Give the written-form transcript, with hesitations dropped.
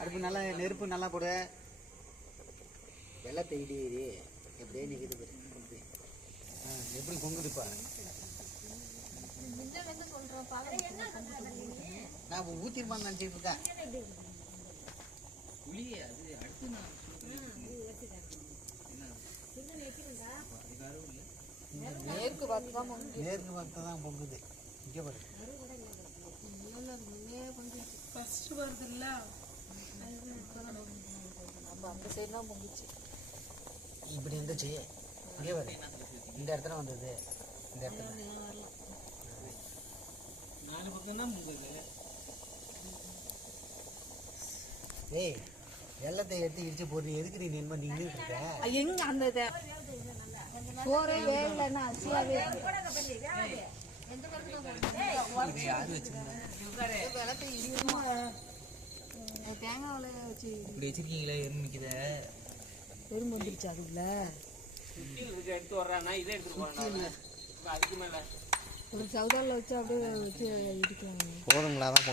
அடுப்பு நல்லா நெருப்பு நல்லா போடு. வெள்ளத்தை இடி எப்படியே நிற்குது எப்படி பொங்குதுப்பா. நான் ஊற்றிருப்பான்னு நினச்சிட்டு இருக்கேன். மேற்கு பார்த்து தான் பொங்குது. இங்கே பாரு ஃபர்ஸ்ட் வருதுல்ல நம்ம அந்த சைடு தான் பொங்குச்சு. இப்படி இருந்துச்சு. இங்கே பாரு இந்த இடத்துல வந்தது. இந்த இடத்துல 4 பக்கம் தான் பொங்குது. ஏய் வெள்ளத்தை எடுத்து இடிச்சு போட்டு எதுக்கு நீ நின்று நின்றுட்டு இருக்க? எங்க அந்த சோறே வேலைன்னா அரிசியாவே தேங்காய் வச்சு இப்படி வச்சிருக்கீங்களா? எருமிக்குத பெரும் வந்துருச்சு அதுக்குள்ள எடுத்து வர்றானா இதை எடுத்துட்டு போறானா அதுக்கு மேல ஒரு சவுதால வச்சு அப்படியே வச்சு இடிக்கலாம். போதுங்களா தான்